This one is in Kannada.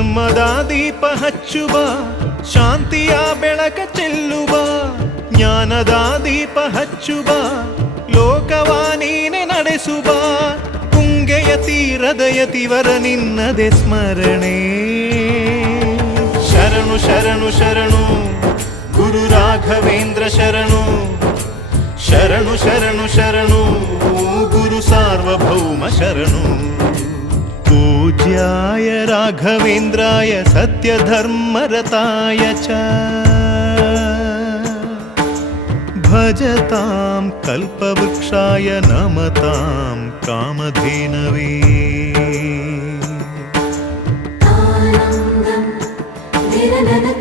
ಧರ್ಮದ ದೀಪ ಹಚ್ಚುವ, ಶಾಂತಿಯ ಬೆಳಕ ಚೆಲ್ಲುವ, ಜ್ಞಾನದ ದೀಪ ಹಚ್ಚುವ, ಲೋಕವ ನೀನೆ ನಡೆಸುವ, ತುಂಗೆಯ ತೀರದ ಯತಿವರ ನಿನ್ನದೆ ಸ್ಮರಣೆ. ಶರಣು ಶರಣು ಶರಣು ಗುರು ರಾಘವೇಂದ್ರ ಶರಣು, ಶರಣು ಶರಣು ಶರಣು ಗುರು ಸಾರ್ವಭೌಮ ಶರಣು. पूज्याय राघवेन्द्राय सत्यधर्मरताय च भजतां कल्पवृक्षाय नमतां कामधेनवे. आनन्दं निरनन